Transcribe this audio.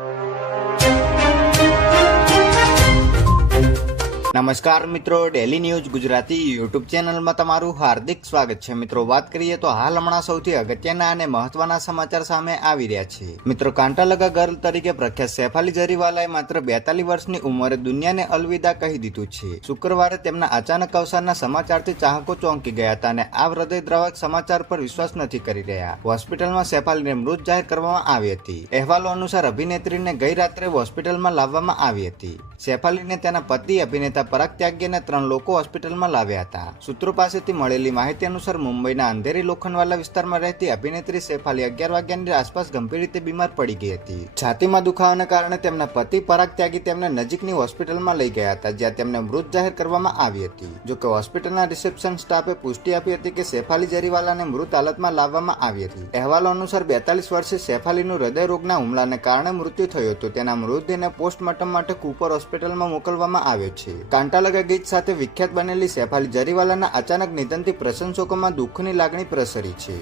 you. નમસ્કાર મિત્રો daily news Gujarati YouTube ચેનલમાં તમારું હાર્દિક સ્વાગત છે. મિત્રો, વાત કરીએ તો હાલ હમણાં સૌથી અગત્યના અને મહત્વના સમાચાર સામે આવી રહ્યા છે. મિત્રો, કાંટાલગા ગર્લ તરીકે પ્રખ્યાત સેફાલી જરીવાલાએ માત્ર બેતાલીસ વર્ષની ઉંમરે દુનિયાને અલવિદા કહી દીધું છે. શુક્રવારે તેમના અચાનક અવસાનના સમાચારથી ચાહકો ચોંકી ગયા હતા અને આ હૃદયદ્રાવક સમાચાર પર વિશ્વાસ નથી કરી રહ્યા. હોસ્પિટલમાં સેફાલીને મૃત જાહેર કરવામાં આવી હતી. અહેવાલો અનુસાર અભિનેત્રીને ગઈ રાત્રે હોસ્પિટલમાં લાવવામાં આવી હતી. સેફાલીને તેના પતિ અભિનેતા પરાગ ત્યાગી ત્રણ લોકો હોસ્પિટલમાં લાવ્યા હતા. સૂત્રો પાસેથી મળેલી માહિતી અનુસાર મુંબઈના અંધેરી લોખંડવાલા વિસ્તારમાં રહેતી અભિનેત્રી સેફાલી અગિયાર વાગ્યાની આસપાસ ગંભીર રીતે બીમાર પડી ગઈ હતી. છાતીમાં દુખાવાને કારણે તેમના પતિ પરાગ ત્યાગી તેમને નજીકની હોસ્પિટલમાં લઈ ગયા હતા, જ્યાં તેમને મૃત જાહેર કરવામાં આવી હતી. જોકે હોસ્પિટલના રિસેપ્શન સ્ટાફે પુષ્ટિ આપી હતી કે સેફાલી જરીવાલાને મૃત હાલતમાં લાવવામાં આવી હતી. અહેવાલો અનુસાર બેતાલીસ વર્ષે સેફાલીનું હૃદય રોગના હુમલાને કારણે મૃત્યુ થયું હતું. તેના મૃતદેહને પોસ્ટમોર્ટમ માટે કુપર હોસ્પિટલમાં મોકલવામાં આવ્યો છે. કાંટાલગા ગીત સાથે વિખ્યાત બનેલી શેફાલી જરીવાલાના અચાનક નિધનથી પ્રશંસકોમાં દુઃખની લાગણી પ્રસરી છે.